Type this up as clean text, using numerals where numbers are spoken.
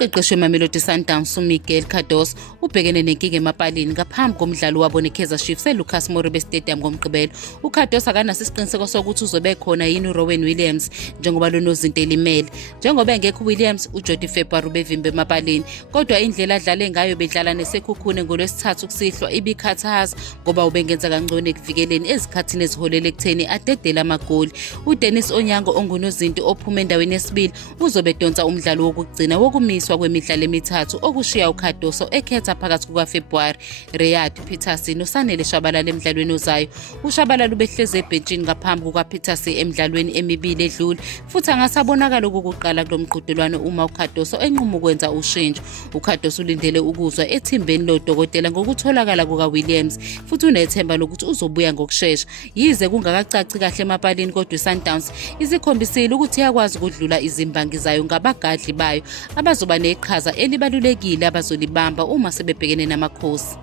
Umqeqeshi weMamelodi Sundowns uMiguel Cardoso ubhekene nenkinga emapalini ngaphambi komdlalo wabo neKaizer Chiefs eLucas Moribe Stadium ngomgqibelo. UCardoso akanaso isiqiniseko sokuthi uzobe khona yini uRowan Williams njengoba lonozinto elimele. Njengoba engekho Williams, uJordi February ubevimba emapalini, kodwa indlela adlale ngayo bedlala nesekhukhune ngolwesithathu kusihlwa ibikhathaza ngoba ubengenza kangcono ekuvikeleni ezikhathini eziholele ekutheni adedele amagoli. uDennis Onyango ongunozinto ophuma endaweni yesibili uzobe edonsa umdlalo wokugcina wokumiswa kwemidlalo emithathu okushiya uCardoso ekhetha phakathi kukaFebruary, Riyad Pitasi noSanele Shabalala emidlalweni ozayo. uShabalala ubehleze ebhentshini ngaphambi kukaPitasi emidlalweni emibili edlule, futhi angasabonakala okokuqala kulomqhudelwano uma uCardoso enquma ukwenza ushintsho. uCardoso ulindele ukuzwa ethimbeni lodokotela ngokutholakala kukaWilliams, futhi unethemba lokuthi uzobuya ngokushesha. Yize kungakacaci kahle emapalini, kodwa iSundowns izikhombisile ukuthi iyakwazi ukudlula izimbangi zayo ngabagadli bayo abazoba neqhaza elibalulekile abazolibamba uma sebebhekene namakhosi.